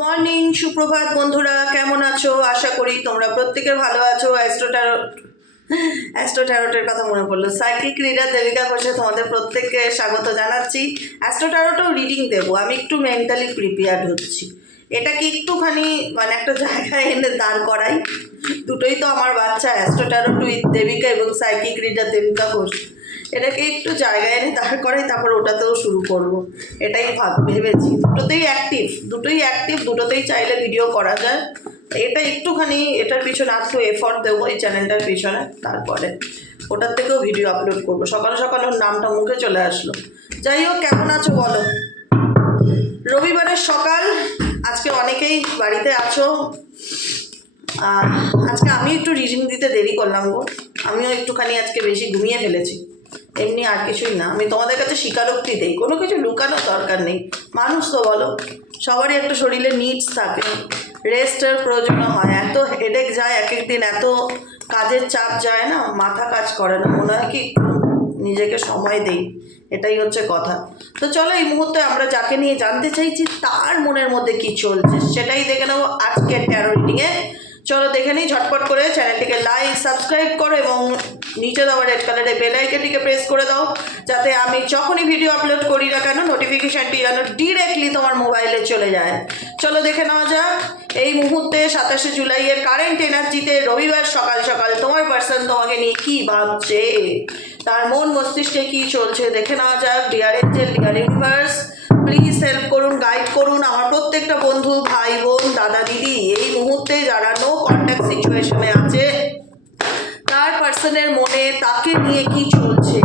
Morning সুপ্রভাত বন্ধুরা, কেমন আছো? আশা করি তোমরা প্রত্যেকে ভালো আছো। অ্যাস্ট্রো ট্যারোট অ্যাস্ট্রো ট্যারোটের কথা মনে পড়ল। সাইকিক রিডার দেবিকা ঘোষে তোমাদের প্রত্যেককে স্বাগত জানাচ্ছি। অ্যাস্ট্রো ট্যারোটেও রিডিং দেবো। আমি একটু মেন্টালি প্রিপেয়ার্ড হচ্ছি। এটাকে একটুখানি মানে একটা জায়গায় এনে দাঁড় করাই? দুটোই তো আমার বাচ্চা অ্যাস্ট্রো ট্যারোট উইথ দেবিকা এবং সাইকিক রিডার দেবিকা ঘোষ। এটাকে একটু জায়গায় এনে দাঁড় করাই, তারপর ওটাতেও শুরু করব। এটাই ভাব, ভেবেছি। দুটোতেই অ্যাক্টিভ দুটোই অ্যাক্টিভ দুটোতেই চাইলে ভিডিও করা যায়। এটা একটুখানি, এটার পিছনে একটু এফর্ট দেবো এই চ্যানেলটার পিছনে, তারপরে ওটার থেকেও ভিডিও আপলোড করব। সকাল সকাল ওর নামটা মুখে চলে আসলো। যাই হোক, কেমন আছো বলো? রবিবারের সকাল, আজকে অনেকেই বাড়িতে আছো। আজকে আমি একটু রিডিং দিতে দেরি করলাম গো। আমিও একটুখানি আজকে বেশি ঘুমিয়ে ফেলেছি। এমনি আর কিছুই না। আমি তোমাদের কাছে স্বীকারোক্তি দিই। কোনো কিছু লুকানোর দরকার নেই। মানুষ তো বলো, সবারই একটা শরীরে নিডস থাকে। রেস্টের প্রয়োজন হয়। এত হেডেক যায়, এক একদিন এত কাজের চাপ যায় না, মাথা কাজ করে না। মনে হয় কি নিজেকে সময় দেই। এটাই হচ্ছে কথা। তো চলো, এই মুহূর্তে আমরা যাকে নিয়ে জানতে চাইছি, তার মনের মধ্যে কি চলছে সেটাই দেখে নেব আজকের ট্যারো রিডিংয়ে চলো, দেখে নিই, ঝটপট করে চ্যানেলটিকে লাইক সাবস্ক্রাইব করো এবং নিচে দেওয়া রেড কালারের বেল আইকনটিকে প্রেস করে দাও, যাতে আমি যখনই ভিডিও আপলোড করি না কেন নোটিফিকেশানটি যেন ডিরেক্টলি তোমার মোবাইলে চলে যায়। চলো দেখে নেওয়া যাক, এই মুহূর্তে সাতাশে জুলাইয়ের কারেন্ট এনার্জিতে রবিবার সকাল সকাল তোমার পার্সন তোমাকে নিয়ে কী ভাবছে? তার মন মস্তিষ্কে কি চলছে? দেখে নেওয়া যাক dear angel dear universe please help করুন গাইড করুন আমার প্রত্যেকটা বন্ধু, ভাই, বোন, দাদা, দিদি, এই মুহূর্তে যারা নো কন্ট্যাক্ট সিচুয়েশনে আছে তার পার্সনের মনে তাকে নিয়ে কি চলছে?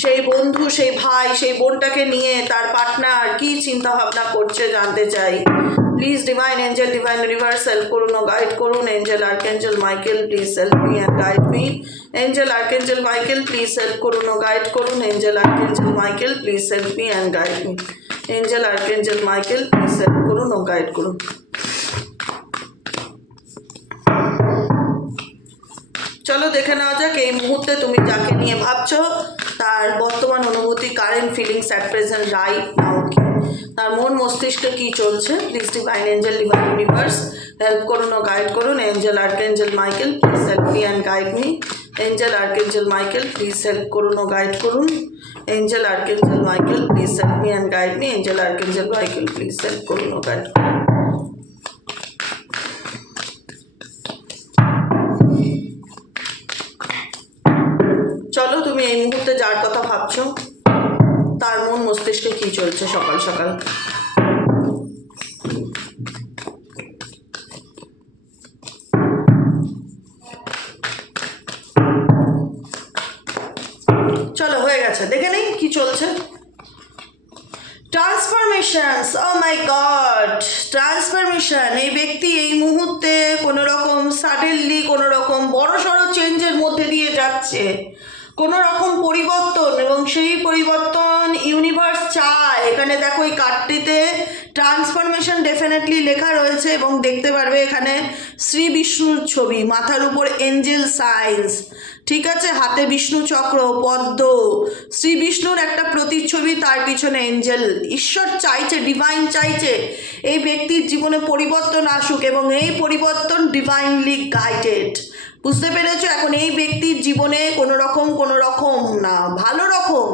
সেই বন্ধু, সেই ভাই, সেই বোনটাকে নিয়ে তার পার্টনার কি চিন্তা ভাবনা করছে জানতে চাই। Please divine angel divine reverse help করুন ও গাইড করুন। Angel archangel Michael please help me and guide me angel archangel Michael please help করুন ও গাইড করুন। Angel archangel Michael please help me and guide me angel archangel Michael please help করুন ও guide করুন। চলো দেখে নেওয়া যাক, এই মুহূর্তে তুমি যাকে নিয়ে ভাবছ, তার বর্তমান অনুভূতি current feelings at present right now কি? তার মন মস্তিষ্কে কী চলছে? Please divine angel divine universe help করুন ও গাইড করুন। Angel archangel Michael please help me and guide me angel archangel Michael please help করুন ও গাইড করুন। Angel archangel Michael please help me and guide me angel archangel Michael please help করুন ও guide করুন। ভাবছ তার মন মস্তিষ্কে কি চলছে সকাল সকাল? চলো, হয়ে গেছে। দেখে নেই কি চলছে? Transformations oh my god transformation এই ব্যক্তি এই মুহূর্তে কোনো রকম সাডেনলি কোনো রকম বড় সড়ো চেঞ্জের মধ্যে দিয়ে যাচ্ছে। কোনো রকম পরিবর্তন সেই পরিবর্তন ইউনিভার্স চায় এখানে দেখো এই কার্ডটিতে ট্রান্সফরমেশন ডেফিনেটলি লেখা রয়েছে এবং দেখতে পারবে এখানে শ্রী বিষ্ণুর ছবি, মাথার উপর এঞ্জেল সাইন্স ঠিক আছে? হাতে বিষ্ণু চক্র, পদ্ম, শ্রী বিষ্ণুর একটা প্রতিচ্ছবি, তার পিছনে এঞ্জেল ঈশ্বর চাইছে ডিভাইন চাইছে, এই ব্যক্তির জীবনে পরিবর্তন আসুক এবং এই পরিবর্তন ডিভাইনলি গাইডেড বুঝতে পেরেছ? এখন এই ব্যক্তির জীবনে কোনো রকম কোনো রকম না, ভালো রকম,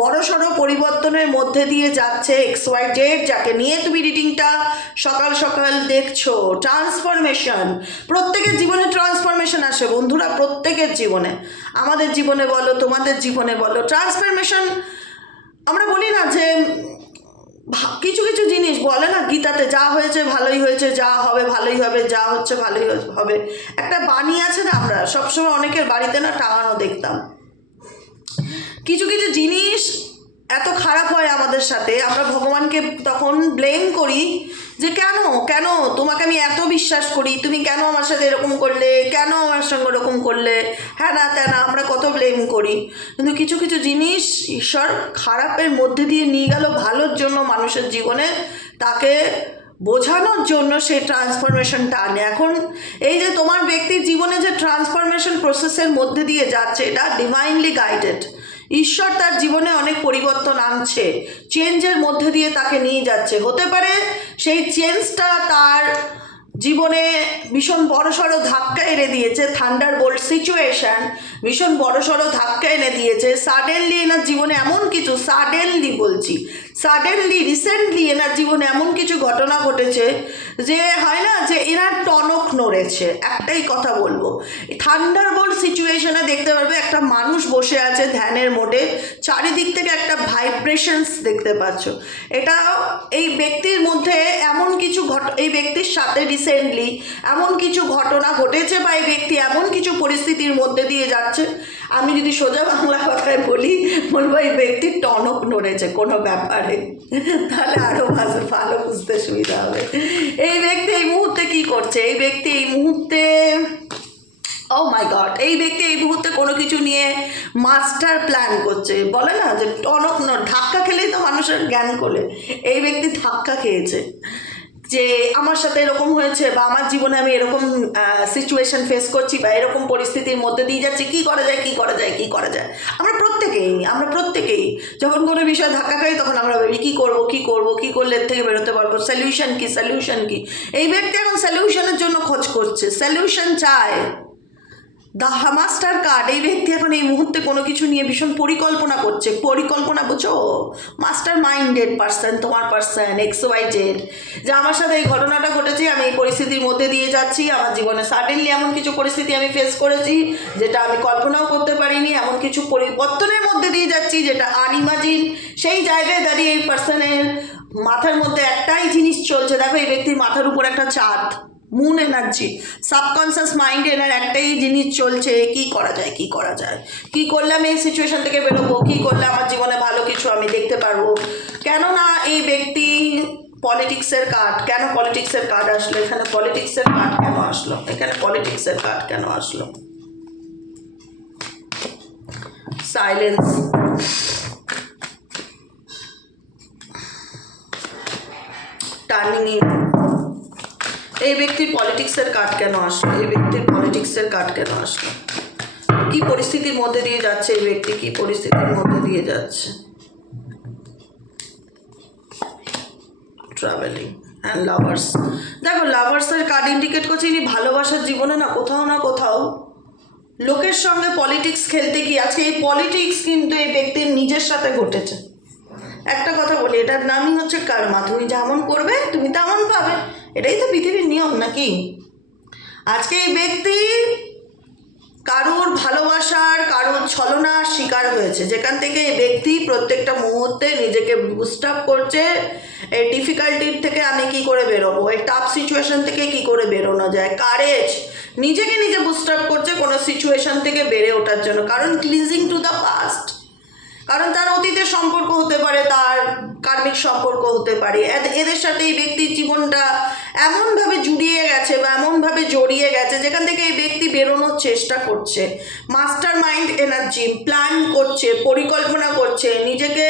বড় সড়ো পরিবর্তনের মধ্যে দিয়ে যাচ্ছে এক্স ওয়াই জেড যাকে নিয়ে তুমি রিডিংটা সকাল সকাল দেখছ। ট্রান্সফরমেশন প্রত্যেকের জীবনে ট্রান্সফরমেশন আসে বন্ধুরা, প্রত্যেকের জীবনে। আমাদের জীবনে বলো, তোমাদের জীবনে বলো ট্রান্সফরমেশন আমরা বলি না যে কিছু কিছু জিনিস বলে না, গীতাতে যা হয়েছে ভালোই হয়েছে, যা হবে ভালোই হবে, যা হচ্ছে ভালোই হবে। একটা বাণী আছে না আমরা, সবসময় অনেকের বাড়িতে না টাঙানো দেখতাম। কিছু কিছু জিনিস এত খারাপ হয় আমাদের সাথে, আমরা ভগবানকে তখন ব্লেম করি যে কেন? কেন তোমাকে আমি এত বিশ্বাস করি? তুমি কেন আমার সাথে এরকম করলে? কেন আমার সঙ্গে এরকম করলে? হ্যাঁ না, তা না, আমরা কত ব্লেম করি? কিন্তু কিছু কিছু জিনিস ঈশ্বর খারাপের মধ্যে দিয়ে নিয়ে গেল ভালোর জন্য মানুষের জীবনে। তাকে বোঝানোর জন্য সেই ট্রান্সফরমেশনটা আনে। এখন এই যে তোমার ব্যক্তির জীবনে যে ট্রান্সফরমেশন প্রসেসের মধ্যে দিয়ে যাচ্ছে, এটা ডিভাইনলি গাইডেড ঈশ্বর তার জীবনে অনেক পরিবর্তন আনছে। চেঞ্জের মধ্যে দিয়ে তাকে নিয়ে যাচ্ছে। হতে পারে সেই চেঞ্জটা তার জীবনে ভীষণ বড়সড় ধাক্কা এড়ে দিয়েছে থান্ডার বোল্ট সিচুয়েশন ভীষণ বড়সড় ধাক্কা এনে দিয়েছে। সাডেনলি এনার জীবনে এমন কিছু সাডেনলি বলছি। সাডেনলি রিসেন্টলি এনার জীবনে এমন কিছু ঘটনা ঘটেছে যে হয় না, যে এনার টনক নড়েছে। একটাই কথা বলব। থান্ডার বোল্ট সিচুয়েশনে দেখতে পারবে, একটা মানুষ বসে আছে ধ্যানের মোডে। চারিদিক থেকে একটা ভাইব্রেশনস দেখতে পাচ্ছ। এটা এই ব্যক্তির মধ্যে এমন কিছু ঘট, এই ব্যক্তির সাথে রিসেন্টলি এমন কিছু ঘটনা ঘটেছে বা এই ব্যক্তি এমন কিছু পরিস্থিতির মধ্যে দিয়ে যাচ্ছে আমি যদি সোজা বাংলা কথায় বলি, বলব এই ব্যক্তির টনক নড়েছে কোনো ব্যাপারে। তাহলে আরও ভালো বুঝতে সুবিধা হবে। এই ব্যক্তি এই মুহূর্তে কি করছে? এই ব্যক্তি এই মুহূর্তে, ও মাই গড, এই ব্যক্তি এই মুহূর্তে কোনো কিছু নিয়ে মাস্টার প্ল্যান করছে। বলে না যে টনক ধাক্কা খেলেই তো মানুষের জ্ঞান করলে এই ব্যক্তি ধাক্কা খেয়েছে। যে আমার সাথে এরকম হয়েছে বা আমার জীবনে আমি এরকম সিচুয়েশন ফেস করছি বা এরকম পরিস্থিতির মধ্যে দিয়ে যাচ্ছি, কী করা যায়, কী করা যায়, কী করা যায়? আমরা প্রত্যেকেই আমরা প্রত্যেকেই যখন কোনো বিষয়ে ধাক্কা খাই তখন আমরা ভাবি, কী করব কী করব, কী করলে এর থেকে বেরোতে পারব? সলিউশন কী সলিউশন কী? এই ব্যক্তি এখন সলিউশনের জন্য খোঁজ করছে। সলিউশন চায়। দ্য মাস্টার কার্ড এই ব্যক্তি এখন এই মুহূর্তে কোনো কিছু নিয়ে ভীষণ পরিকল্পনা করছে। পরিকল্পনা বুঝো মাস্টার মাইন্ডেড পার্সন তোমার পার্সন এক্স ওয়াই জেড যে আমার সাথে এই ঘটনাটা ঘটেছে, আমি এই পরিস্থিতির মধ্যে দিয়ে যাচ্ছি। আমার জীবনে সাডেনলি এমন কিছু পরিস্থিতি আমি ফেস করেছি, যেটা আমি কল্পনাও করতে পারিনি। এমন কিছু পরিবর্তনের মধ্যে দিয়ে যাচ্ছি, যেটা আনইমাজিন সেই জায়গায় দাঁড়িয়ে এই পার্সনের মাথার মধ্যে একটাই জিনিস চলছে। দেখো, এই ব্যক্তির মাথার উপর একটা চাঁদ। মুন এনার্জি সাবকনসিয়াস মাইন্ড এনার একটাই জিনিস চলছে, কি করা যায়, কি করা যায়। কি করলে আমি এই সিচুয়েশন থেকে বেরোবো, কি করলে আমার জীবনে ভালো কিছু আমি দেখতে পারব? কেননা এই ব্যক্তি পলিটিক্সের কার্ড কেন পলিটিক্সের কার্ড আসলো? এখানে পলিটিক্সের কার্ড কেন আসলো? এখানে পলিটিক্সের কার্ড কেন আসলো? সাইলেন্স টার্নিং ইন এই ব্যক্তির পলিটিক্সের কার্ড কেন আসলো? এই ব্যক্তির পলিটিক্সের কার্ড কেন আসলো? কি পরিস্থিতির মধ্যে দিয়ে যাচ্ছে এই ব্যক্তি? কি পরিস্থিতির মধ্যে দিয়ে যাচ্ছে? ট্রাভেলিং অ্যান্ড লাভার্স দেখো লাভার্সের কার্ড ইন্ডিকেট করছে ইনি ভালোবাসার জীবনে না কোথাও না কোথাও লোকের সঙ্গে পলিটিক্স খেলতে গিয়ে, আজকে এই পলিটিক্স কিন্তু এই ব্যক্তির নিজের সাথে ঘটেছে। একটা কথা বলি, এটার নামই হচ্ছে কার্মা তুমি যেমন করবে, তুমি তেমন পাবে। এটাই তো পৃথিবীর নিয়ম নাকি? আজকে এই ব্যক্তি কারোর ভালোবাসার, কারোর ছলনার শিকার হয়েছে। যেখান থেকে এই ব্যক্তি প্রত্যেকটা মুহূর্তে নিজেকে বুস্ট আপ করছে, এই ডিফিকাল্টির থেকে আমি কি করে বেরোবো? এই টাফ সিচুয়েশন থেকে কি করে বেরোনো যায়? কারেজ নিজেকে নিজে বুস্ট আপ করছে কোনো সিচুয়েশন থেকে বেড়ে ওঠার জন্য। কারণ ক্লিজিং টু দ্য পাস্ট কারণ তার অতীতের সম্পর্ক হতে পারে, তার কার্মিক সম্পর্ক হতে পারে। এদের সাথে এই ব্যক্তির জীবনটা এমনভাবে জুড়িয়ে গেছে বা এমনভাবে জড়িয়ে গেছে, যেখান থেকে এই ব্যক্তি বেরোনোর চেষ্টা করছে। মাস্টার মাইন্ড এনার্জি প্ল্যান করছে, পরিকল্পনা করছে, নিজেকে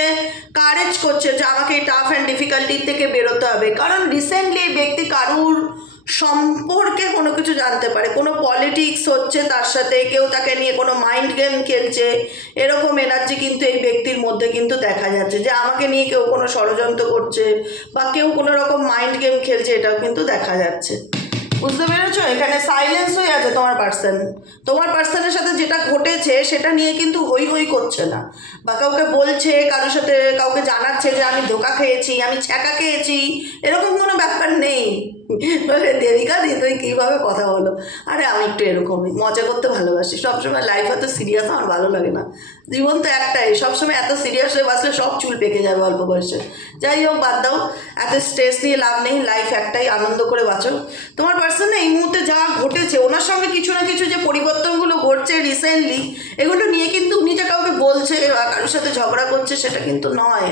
কারেজ করছে যে আমাকে টাফ অ্যান্ড ডিফিকাল্টির থেকে বেরোতে হবে। কারণ রিসেন্টলি এই ব্যক্তি কারুর সম্পর্কে কোনো কিছু জানতে পারে। কোনো পলিটিক্স হচ্ছে তার সাথে, কেউ তাকে নিয়ে কোনো মাইন্ড গেম খেলছে, এরকম এনার্জি কিন্তু এই ব্যক্তির মধ্যে কিন্তু দেখা যাচ্ছে যে আমাকে নিয়ে কেউ কোনো ষড়যন্ত্র করছে বা কেউ কোনো রকম মাইন্ড গেম খেলছে এটাও কিন্তু দেখা যাচ্ছে। বুঝতে পেরেছ? এখানে সাইলেন্স হয়ে আছে তোমার পার্সন তোমার পার্সনের সাথে যেটা ঘটেছে সেটা নিয়ে কিন্তু হই হই করছে না। বা কাউকে বলছে, কারোর সাথে কাউকে জানাচ্ছে যে আমি ধোকা খেয়েছি, আমি ছ্যাঁকা খেয়েছি, এরকম কোনো ব্যাপার নেই। বলে, দেবিকা দি তুই কীভাবে কথা বলো? আরে আমি একটু এরকমই মজা করতে ভালোবাসি। সবসময় লাইফ এত সিরিয়াস আমার ভালো লাগে না। জীবন তো একটাই সবসময় এত সিরিয়াস হয়ে বাঁচলে সব চুল পেকে যাবে অল্প বয়সে। যাই হোক বাদ দাও এত স্ট্রেস নিয়ে লাভ নেই লাইফ একটাই আনন্দ করে বাঁচো। তোমার পার্সন এই মুহূর্তে যা ঘটেছে ওনার সঙ্গে কিছু না কিছু যে পরিবর্তনগুলো ঘটছে রিসেন্টলি এগুলো নিয়ে কিন্তু উনি যে কাউকে বলছে কারোর সাথে ঝগড়া করছে সেটা কিন্তু নয়।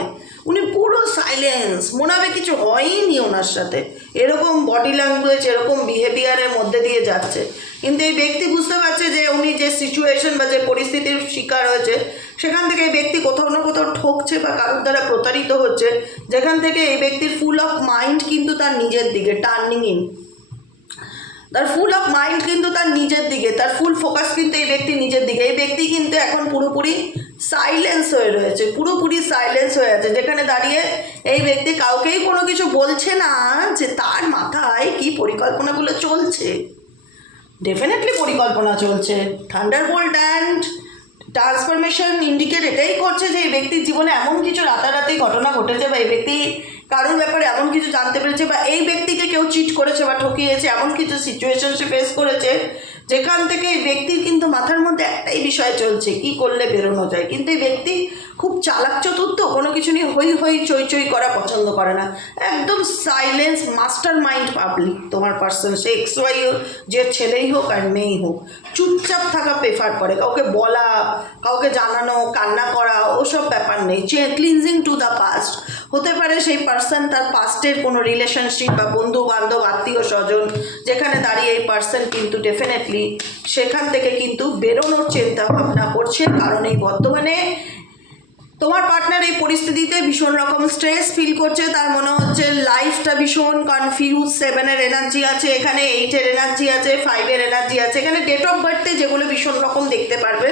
উনি পুরো সাইলেন্স মনে হবে কিছু হয়নি ওনার সাথে। এরকম বডি ল্যাঙ্গুয়েজ এরকম বিহেভিয়ারের মধ্যে দিয়ে যাচ্ছে। কিন্তু এই ব্যক্তি বুঝতে পারছে যে উনি যে সিচুয়েশন বা যে পরিস্থিতির শিকার হয়েছে, সেখান থেকে এই ব্যক্তি কোথাও না কোথাও ঠকছে বা কারোর দ্বারা প্রতারিত হচ্ছে, যেখান থেকে এই ব্যক্তির ফুল অফ মাইন্ড কিন্তু তার নিজের দিকে টার্নিং ইন তার ফুল অফ মাইন্ড কিন্তু তার নিজের দিকে, তার ফুল ফোকাস কিন্তু এই ব্যক্তি নিজের দিকে। এই ব্যক্তি কিন্তু এখন পুরোপুরি সাইলেন্স হয়ে রয়েছে, পুরোপুরি সাইলেন্স হয়ে আছে, যেখানে দাঁড়িয়ে এই ব্যক্তি কাউকেই কোনো কিছু বলছে না যে তার মাথায় কি পরিকল্পনাগুলো চলছে। ডেফিনেটলি পরিকল্পনা চলছে। Thunder bolt and transformation indicate এটাই করছে যে এই ব্যক্তির জীবনে এমন কিছু রাতারাতি ঘটনা ঘটেছে বা এই ব্যক্তি কারোর ব্যাপারে এমন কিছু জানতে পেরেছে বা এই ব্যক্তিকে কেউ চিট করেছে বা ঠকিয়েছে, এমন কিছু সিচুয়েশন সে ফেস করেছে যেখান থেকে এই ব্যক্তির কিন্তু মাথার মধ্যে একটাই বিষয় চলছে, কি করলে বেরোনো যায়? কিন্তু এই ব্যক্তি খুব চালাক চতুর্থ কোনো কিছু নিয়ে হই হই চই চই করা পছন্দ করে না। একদম সাইলেন্স মাস্টার মাইন্ড পাবলিক তোমার পার্সন সে এক্স ওয়াই যে ছেলেই হোক আর মেয়েই হোক। চুপচাপ থাকা প্রেফার করে, কাউকে বলা, কাউকে জানানো, কান্না করা, ওসব ব্যাপার নেই। চে ক্লিনজিং টু দ্য পাস্ট হতে পারে সেই পার্সন তার পাস্টের কোনো রিলেশনশিপ বা বন্ধু বান্ধব আত্মীয় স্বজন যেখানে দাঁড়িয়ে এই পার্সন কিন্তু ডেফিনেটলি সেখান থেকে কিন্তু বেরোনোর চিন্তা ভাবনা করছে, কারণ এই বর্তমানে তোমার পার্টনার এই পরিস্থিতিতে ভীষণ রকম স্ট্রেস ফিল করছে। তার মনে হচ্ছে লাইফটা ভীষণ কনফিউজ সেভেনের এনার্জি আছে, এখানে এইটের এনার্জি আছে ফাইভের এনার্জি আছে। এখানে ডেট অফ বার্থে যেগুলো ভীষণ রকম দেখতে পারবে।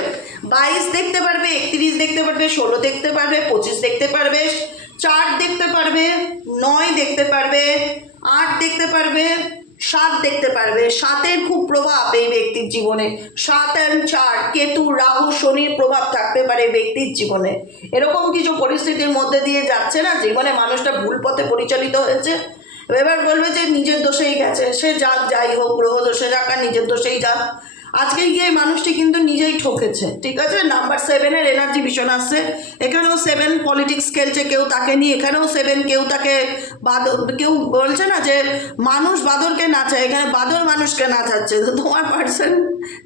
বাইশ দেখতে পারবে, একত্রিশ দেখতে পারবে, ষোলো দেখতে পারবে, পঁচিশ দেখতে পারবে, চার দেখতে পারবে, নয় দেখতে পারবে, আট দেখতে পারবে সাত দেখতে পারবে। সাতের খুব প্রভাব এই ব্যক্তির জীবনে। সাত অ্যান্ড চার, কেতু, রাহু, শনির প্রভাব থাকতে পারে ব্যক্তির জীবনে। এরকম কিছু পরিস্থিতির মধ্যে দিয়ে যাচ্ছে না, জীবনে মানুষটা ভুল পথে পরিচালিত হয়েছে। এবার বলবে যে নিজের দোষেই গেছে। সে যাক, যাই হোক, গ্রহ দোষে যাক আর নিজের দোষেই যাক। আজকে গিয়ে এই মানুষটি কিন্তু নিজেই ঠকেছে, ঠিক আছে? নাম্বার সেভেনের এনার্জি ভীষণ আসছে। এখানেও সেভেন পলিটিক্স খেলছে, কেউ তাকে নিয়ে, এখানেও সেভেন কেউ তাকে বাদর, কেউ বলছে না যে মানুষ বাদরকে নাচায়, এখানে বাদর মানুষকে নাচাচ্ছে। তো তোমার পার্সন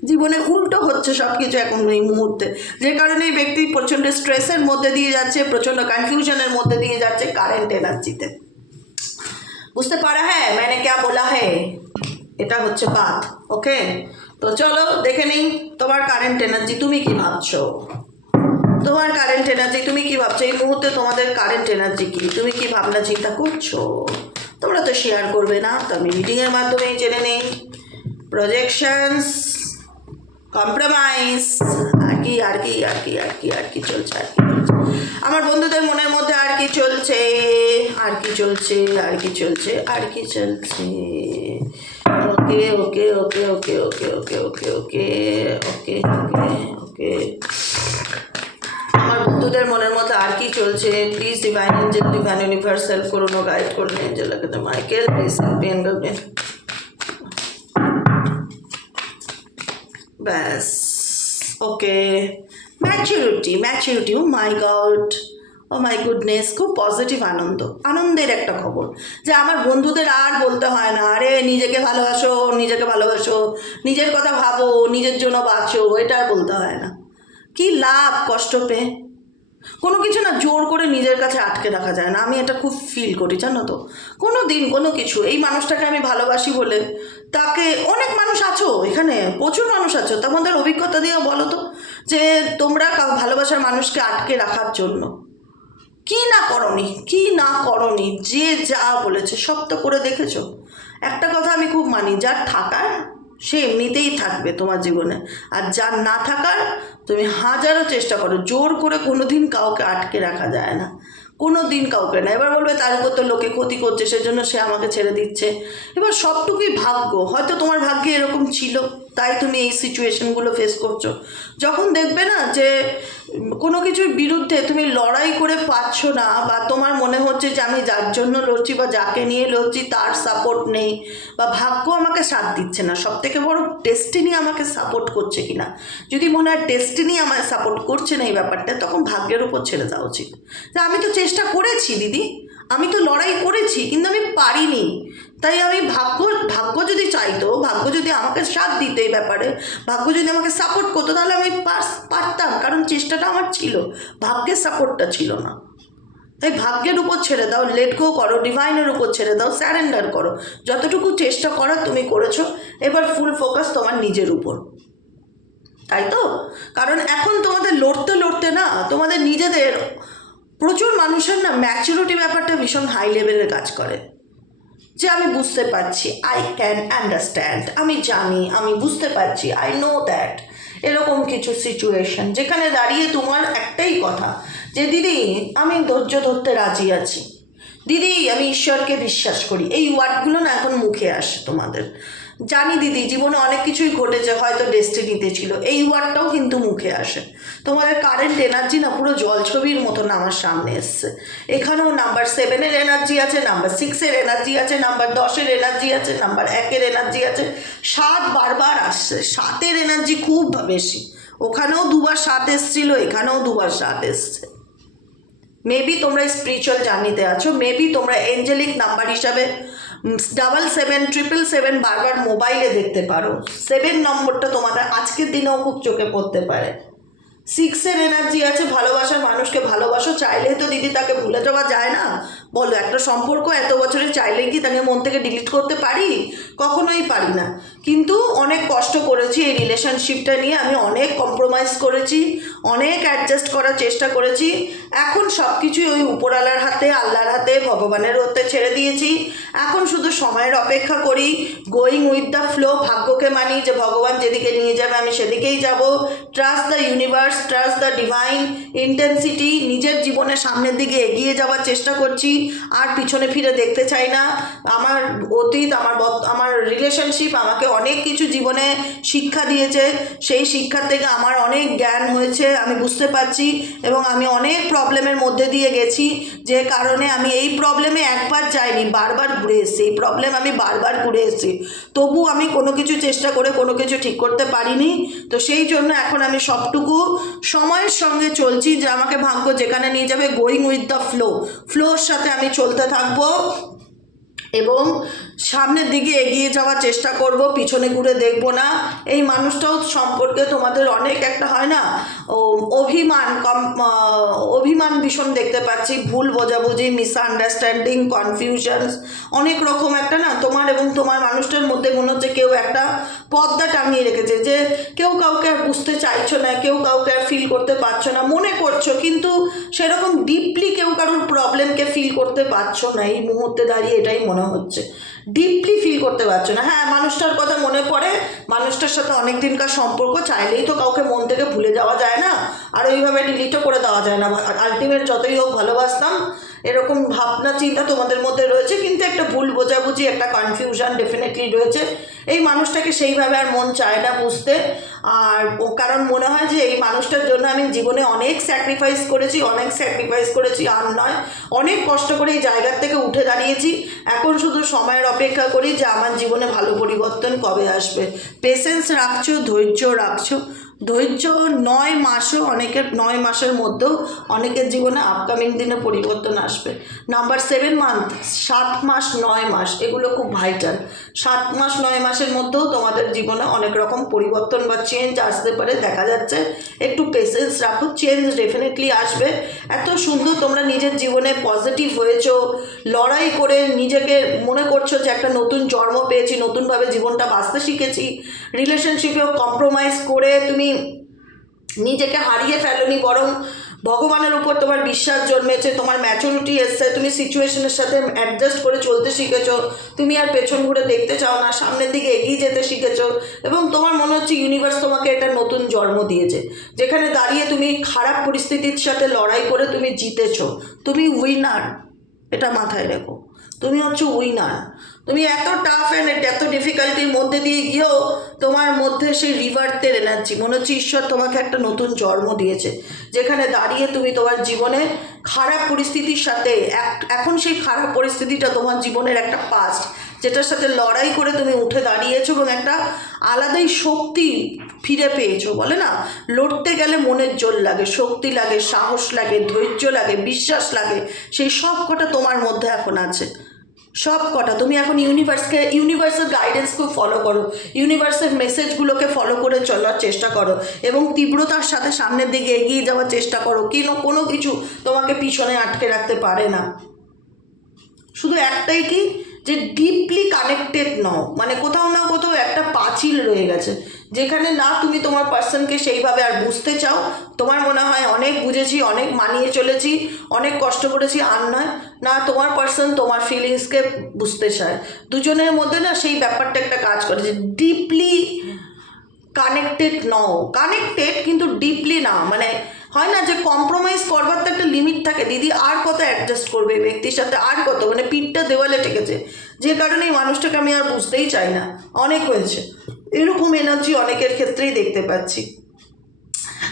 জীবনে উল্টো হচ্ছে সব কিছু এখন এই মুহূর্তে। যে কারণে এই ব্যক্তি প্রচণ্ড স্ট্রেসের মধ্যে দিয়ে যাচ্ছে, প্রচণ্ড কনফিউশনের মধ্যে দিয়ে যাচ্ছে কারেন্ট এনার্জিতে বুঝতে পারা হ্যাঁ মানে ক্যা বলা হ্যাঁ এটা হচ্ছে বাদ ওকে তো চলো দেখে নিই তোমার কারেন্ট এনার্জি তুমি কি ভাবছ? তোমার কারেন্ট এনার্জি তুমি কি ভাবছ? এই মুহূর্তে তোমাদের কারেন্ট এনার্জি কি? তুমি কি ভাবনা চিন্তা করছ? তোমরা তো শেয়ার করবে না, তো আমি রিডিংয়ের মাধ্যমেই জেনে নেই। প্রজেকশনস কম্প্রোমাইজ আর কি আর কি আর কি আর কি আর কি চলছে, আর কি চলছে। আমার বন্ধুদের মনের মধ্যে আর কি চলছে, আর কি চলছে, আর কি চলছে, আর কি চলছে। ওকে ওকে ওকে ওকে ওকে ওকে ওকে ওকে ওকে ওকে ওকে আমার বন্ধুদের মনের মধ্যে আর কি চলছে? Please divine angel divine universe help করুন গাইড করুন এঞ্জেল লাগাতে মাইকেল প্লিজ পেন করবেন ব্যাস okay maturity maturity oh my god oh my goodness খুব পজিটিভ আনন্দ। আনন্দের একটা খবর যে আমার বন্ধুদের আর বলতে হয় না, আরে, নিজেকে ভালোবাসো নিজেকে ভালোবাসো, নিজের কথা ভাবো, নিজের জন্য বাঁচো, এটা আর বলতে হয় না। কি লাভ কষ্ট পেয়ে? কোনো কিছু না জোর করে নিজের কাছে আটকে রাখা যায় না। আমি এটা খুব ফিল করি, জানো তো? কোনো দিন কোনো কিছু, এই মানুষটাকে আমি ভালোবাসি বলে তাকে অনেক মানুষ আছো এখানে, প্রচুর মানুষ আছো। তোমাদের অভিজ্ঞতা দিয়ে বলো তো যে তোমরা ভালোবাসার মানুষকে আটকে রাখার জন্য। কি না করনি? কি না করনি? যে যা বলেছে, সব তো করে দেখেছ? একটা কথা আমি খুব মানি, যার থাকার, সে এমনিতেই থাকবে তোমার জীবনে। আর যার না থাকার, তুমি হাজারো চেষ্টা করো। জোর করে কোনো দিন কাউকে আটকে রাখা যায় না। কোনো দিন কাউকে না। এবার বলবে, তার উপর তো লোকে ক্ষতি করছে, সেজন্য সে আমাকে ছেড়ে দিচ্ছে। এবার সবটুকুই ভাগ্য। হয়তো তোমার ভাগ্যে এরকম ছিল। তাই তুমি এই সিচুয়েশনগুলো ফেস করছ। যখন দেখবে না যে, কোনো কিছুর বিরুদ্ধে তুমি লড়াই করে পাচ্ছ না বা তোমার মনে হচ্ছে যে আমি যার জন্য লড়ছি বা যাকে নিয়ে লড়ছি তার সাপোর্ট নেই বা ভাগ্য আমাকে সাথ দিচ্ছে না সব থেকে বড় ডেস্টিনি আমাকে সাপোর্ট করছে কিনা। যদি মনে হয় ডেস্টিনি আমায় সাপোর্ট করছে না এই ব্যাপারটা, তখন ভাগ্যের উপর ছেড়ে দেওয়া উচিত। আমি তো চেষ্টা করেছি, দিদি। আমি তো লড়াই করেছি, কিন্তু আমি পারিনি। তাই আমি ভাগ্য ভাগ্য যদি চাইতো, ভাগ্য যদি আমাকে সাথ দিত এই ব্যাপারে, ভাগ্য যদি আমাকে সাপোর্ট করতো, তাহলে আমি পার- পারতাম, কারণ চেষ্টাটা আমার ছিল, ভাগ্যের সাপোর্টটা ছিল না। তাই ভাগ্যের উপর ছেড়ে দাও লেট গো করো ডিভাইনের উপর ছেড়ে দাও স্যারেন্ডার করো। যতটুকু চেষ্টা করার তুমি করেছ, এবার ফুল ফোকাস তোমার নিজের উপর। তাই তো? কারণ এখন তোমাদের লড়তে লড়তে না, তোমাদের নিজেদের প্রচুর মানুষের না ম্যাচুরিটি ব্যাপারটা ভীষণ হাই লেভেলের কাজ করে। যে আমি বুঝতে পারছি আই ক্যান আন্ডারস্ট্যান্ড আমি জানি, আমি বুঝতে পারছি আই নো দ্যাট এরকম কিছু সিচুয়েশন যেখানে দাঁড়িয়ে তোমার একটাই কথা যে, দিদি, আমি ধৈর্য ধরতে রাজি আছি। দিদি, আমি ঈশ্বরকে বিশ্বাস করি। এই ওয়ার্ডগুলো না এখন মুখে আসে তোমাদের। জানি দিদি, জীবনে অনেক কিছুই ঘটেছে, হয়তো ডেস্টিনিতে ছিল। এই ওয়ার্ডটাও কিন্তু মুখে আসে। তোমাদের কারেন্ট এনার্জি না পুরো জলছবির মতন আমার সামনে এসছে। এখানেও নাম্বার সেভেনের এনার্জি আছে নাম্বার সিক্সের এনার্জি আছে নাম্বার দশের এনার্জি আছে নাম্বার একের এনার্জি আছে। সাত বারবার আসছে। সাতের এনার্জি খুব বেশি। ওখানেও দুবার সাত এসছিল, এখানেও দুবার সাত এসছে। মেবি তোমরা স্পিরিচুয়াল জার্নিতে আছো মেবি তোমরা এঞ্জেলিক নাম্বার হিসাবে ডাবল সেভেন ট্রিপল সেভেন বারবার মোবাইলে দেখতে পারো। সেভেন নম্বরটা তোমাদের আজকের দিনেও খুব চোখে পড়তে পারে। সিক্সের এনার্জি আছে, ভালোবাসার মানুষকে ভালোবাসো, চাইলে তো দিদি তাকে ভুলে যাওয়া যায় না। বলো, একটা সম্পর্ক এত বছরে চাইলে কি তাকে মন থেকে ডিলিট করতে পারি? কখনোই পারি না। কিন্তু অনেক কষ্ট করেছি এই রিলেশনশিপটা নিয়ে, আমি অনেক কম্প্রোমাইজ করেছি, অনেক অ্যাডজাস্ট করার চেষ্টা করেছি। এখন সব কিছুই ওই উপরওয়ালার হাতে, আল্লাহর হাতে, ভগবানের হাতে ছেড়ে দিয়েছি। এখন শুধু সময়ের অপেক্ষা করি গোয়িং উইথ দ্য ফ্লো ভাগ্যকে মানি যে ভগবান যেদিকে নিয়ে যাবে, আমি সেদিকেই যাব। Trust the universe trust the divine intensity নিজের জীবনের সামনের দিকে এগিয়ে যাওয়ার চেষ্টা করছি। আর পিছনে ফিরে দেখতে চাই না। আমার অতীত, আমার আমার রিলেশনশিপ আমাকে অনেক কিছু জীবনে শিক্ষা দিয়েছে। সেই শিক্ষার থেকে আমার অনেক জ্ঞান হয়েছে, আমি বুঝতে পারছি। এবং আমি অনেক প্রবলেমের মধ্যে দিয়ে গেছি। যে কারণে আমি এই প্রবলেমে একবার যাইনি, বারবার ঘুরে এসেছি। এই প্রবলেম আমি বারবার ঘুরে এসেছি। তবু আমি কোনো কিছু চেষ্টা করে কোনো কিছু ঠিক করতে পারিনি। তো সেই জন্য এখন আমি সবটুকু সময়ের সঙ্গে চলছি যে আমাকে ভাগ্য যেখানে নিয়ে যাবে going with the flow floor সাথে আমি চলতে থাকব। এবং সামনের দিকে এগিয়ে যাওয়ার চেষ্টা করব, পিছনে ঘুরে দেখব না। এই মানুষটাও সম্পর্কে তোমাদের অনেক একটা হয় না? অভিমান, কম অভিমান ভীষণ দেখতে পাচ্ছি। ভুল বোঝাবুঝি মিসআন্ডারস্ট্যান্ডিং কনফিউশনস অনেক রকম একটা না? তোমার এবং তোমার মানুষটার মধ্যে মনে হচ্ছে কেউ একটা পর্দা টাঙিয়ে রেখেছে যে কেউ কাউকে আর বুঝতে চাইছো না, কেউ কাউকে আর ফিল করতে পারছ না, মনে করছ, কিন্তু সেরকম ডিপলি কেউ কারোর প্রবলেমকে ফিল করতে পারছ না। এই মুহূর্তে দাঁড়িয়ে এটাই মনে হচ্ছে। ডিপলি ফিল করতে পারছ না। হ্যাঁ মানুষটার কথা মনে পড়ে। মানুষটার সাথে অনেক দিনকার সম্পর্ক, চাইলেই তো কাউকে মন থেকে ভুলে যাওয়া যায় না। আর ওইভাবে ডিলিটও করে দেওয়া যায় না। আলটিমেট যতই হোক ভালোবাসতাম। এরকম ভাবনা চিন্তা তোমাদের মধ্যে রয়েছে, কিন্তু একটা ভুল বোঝাবুঝি, একটা কনফিউশন ডেফিনেটলি রয়েছে। এই মানুষটাকে সেইভাবে আর মন চায় না বুঝতে। আর কারণ মনে হয় যে এই মানুষটার জন্য আমি জীবনে অনেক স্যাক্রিফাইস করেছি, অনেক স্যাক্রিফাইস করেছি, আর নয়, অনেক কষ্ট করে এই জায়গার থেকে উঠে দাঁড়িয়েছি। এখন শুধু সময়ের অপেক্ষা করি যে আমার জীবনে ভালো পরিবর্তন কবে আসবে। পেশেন্স রাখছো, ধৈর্য রাখছো। ধৈর্য নয় মাসও অনেকের, নয় মাসের মধ্যেও অনেকের জীবনে আপকামিং দিনে পরিবর্তন আসবে। নাম্বার সেভেন মান্থ সাত মাস, নয় মাস, এগুলো খুব ভাইটাল সাত মাস, নয় মাসের মধ্যেও তোমাদের জীবনে অনেক রকম পরিবর্তন বা চেঞ্জ আসতে পারে, দেখা যাচ্ছে। একটু পেশেন্স রাখো চেঞ্জ ডেফিনেটলি আসবে। এত সুন্দর তোমরা নিজের জীবনে পজিটিভ হয়েছো, লড়াই করে নিজেকে মনে করছ যে একটা নতুন জন্ম পেয়েছি, নতুনভাবে জীবনটা বাঁচতে শিখেছি রিলেশনশিপেও কম্প্রোমাইজ করে তুমি নিজেকে হারিয়ে ফেলোনি, বরং ভগবানের উপর তোমার বিশ্বাস জন্মেছে, তোমার ম্যাচুরিটি এসছে, তুমি সিচুয়েশনের সাথে অ্যাডজাস্ট করে চলতে শিখেছো, তুমি আর পেছন ঘুরে দেখতে চাও না, সামনের দিকে এগিয়ে যেতে শিখেছো, এবং তোমার মনে হচ্ছে ইউনিভার্স তোমাকে একটা নতুন জন্ম দিয়েছে, যেখানে দাঁড়িয়ে তুমি খারাপ পরিস্থিতির সাথে লড়াই করে তুমি জিতেছো, তুমি উইনার এটা মাথায় রেখো। তুমি হচ্ছে উইনার তুমি এত টাফ অ্যান্ড এত ডিফিকাল্টির মধ্যে দিয়ে গিয়েও তোমার মধ্যে সেই রিভার্টের এনার্জি মনে হচ্ছে ঈশ্বর তোমাকে একটা নতুন জন্ম দিয়েছে। যেখানে দাঁড়িয়ে তুমি তোমার জীবনে খারাপ পরিস্থিতির সাথে এখন সেই খারাপ পরিস্থিতিটা তোমার জীবনের একটা পাস্ট যেটার সাথে লড়াই করে তুমি উঠে দাঁড়িয়েছো এবং একটা আলাদাই শক্তি ফিরে পেয়েছ, বলে না? লড়তে গেলে মনের জোর লাগে, শক্তি লাগে, সাহস লাগে, ধৈর্য লাগে, বিশ্বাস লাগে, সেই সব কটা তোমার মধ্যে এখন আছে। সব কটা। তুমি এখন ইউনিভার্সকে ইউনিভার্সের গাইডেন্সকেও ফলো করো। ইউনিভার্সের মেসেজগুলোকে ফলো করে চলার চেষ্টা করো এবং তীব্রতার সাথে সামনের দিকে এগিয়ে যাওয়ার চেষ্টা করো। কেন, কোনো কিছু তোমাকে পিছনে আটকে রাখতে পারে না। শুধু একটাই কি? যে ডিপলি কানেক্টেড নও। মানে কোথাও না কোথাও একটা পাঁচিল রয়ে গেছে। যেখানে না তুমি তোমার পার্সনকে সেইভাবে আর বুঝতে চাও, তোমার মনে হয় অনেক বুঝেছি, অনেক মানিয়ে চলেছি, অনেক কষ্ট করেছি, আর নয়, না তোমার পার্সন তোমার ফিলিংসকে বুঝতে চায়। দুজনের মধ্যে না সেই ব্যাপারটা একটা কাজ করে যে ডিপলি কানেক্টেড নও। কানেক্টেড কিন্তু ডিপলি না মানে হয় না যে কম্প্রোমাইজ করবার তো একটা লিমিট থাকে। দিদি আর কত অ্যাডজাস্ট করবে, ব্যক্তির সাথে আর কত মানে পিঠটা দেওয়ালে ঠেকেছে। যে কারণে এই মানুষটাকে আমি আর বুঝতেই চাই না। অনেক হয়েছে। এরকম এনার্জি অনেকের ক্ষেত্রেই দেখতে পাচ্ছি।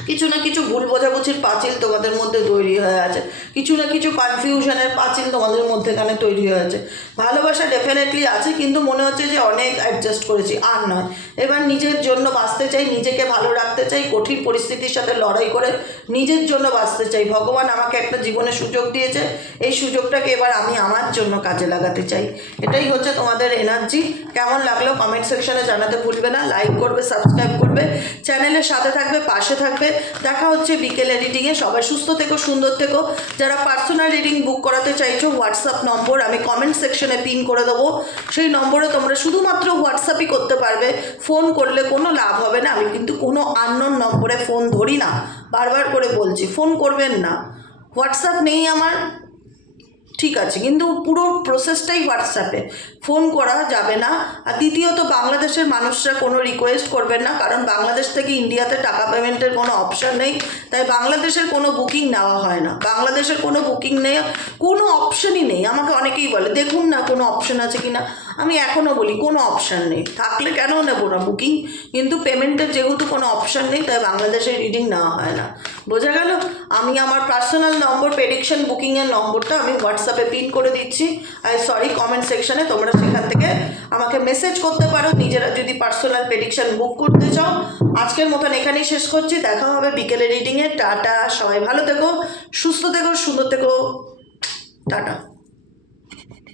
কিছু না কিছু ভুল বোঝাবুঝির পাঁচিল তোমাদের মধ্যে তৈরি হয়ে আছে। কিছু না কিছু কনফিউশনের পাঁচিল তোমাদের মধ্যে মধ্যেখানে তৈরি হয়ে আছে। ভালোবাসা ডেফিনেটলি আছে, কিন্তু মনে হচ্ছে যে অনেক অ্যাডজাস্ট করেছি, আর নয়। এবার নিজের জন্য বাঁচতে চাই, নিজেকে ভালো রাখতে চাই, কঠিন পরিস্থিতির সাথে লড়াই করে নিজের জন্য বাঁচতে চাই। ভগবান আমাকে একটা জীবনে সুযোগ দিয়েছে, এই সুযোগটাকে এবার আমি আমার জন্য কাজে লাগাতে চাই। এটাই হচ্ছে তোমাদের এনার্জি কেমন লাগল কমেন্ট সেকশনে জানাতে ভুলবে না। লাইক করবে সাবস্ক্রাইব করবে। চ্যানেলের সাথে থাকবে, পাশে থাকবে। দেখা হচ্ছে বিকেলে রিডিংয়ে সবাই সুস্থ থেকো, সুন্দর থেকো। যারা পার্সোনাল রিডিং বুক করাতে চাইছো হোয়াটসঅ্যাপ নম্বর আমি কমেন্ট সেকশনে পিন করে দেবো। সেই নম্বরে তোমরা শুধুমাত্র হোয়াটসঅ্যাপই করতে পারবে। ফোন করলে কোনো লাভ হবে না। আমি কিন্তু কোনো আননোন নম্বরে ফোন ধরি না। বারবার করে বলছি ফোন করবেন না। হোয়াটসঅ্যাপ নেই আমার। ঠিক আছে, কিন্তু পুরো প্রসেসটাই হোয়াটসঅ্যাপে ফোন করা যাবে না। আর দ্বিতীয়ত, বাংলাদেশের মানুষরা কোনো রিকোয়েস্ট করবেন না, কারণ বাংলাদেশ থেকে ইন্ডিয়াতে টাকা পেমেন্টের কোনো অপশান নেই। তাই বাংলাদেশের কোনো বুকিং নেওয়া হয় না। বাংলাদেশের কোনো বুকিং নেই কোনো অপশানই নেই। আমাকে অনেকেই বলে, দেখুন না কোনো অপশান আছে কি না আমি এখনও বলি, কোনো অপশান নেই। থাকলে কেন নেব না বুকিং কিন্তু পেমেন্টের যেহেতু কোনো অপশান নেই, তাই বাংলাদেশের রিডিং নেওয়া হয় না। বোঝা গেল? আমি আমার পার্সোনাল নম্বর প্রেডিকশন বুকিংয়ের নম্বরটা আমি হোয়াটসঅ্যাপে পিন করে দিচ্ছি। আর সরি কমেন্ট সেকশানে তোমরা সেখান থেকে আমাকে মেসেজ করতে পারো। নিজেরা যদি পার্সোনাল প্রেডিকশন বুক করতে চাও। আজকের মতন এখানেই শেষ করছি। দেখা হবে বিকেলে রিডিংয়ে টাটা, সবাই ভালো থেকো, সুস্থ থেকো, সুন্দর থেকো। টাটা।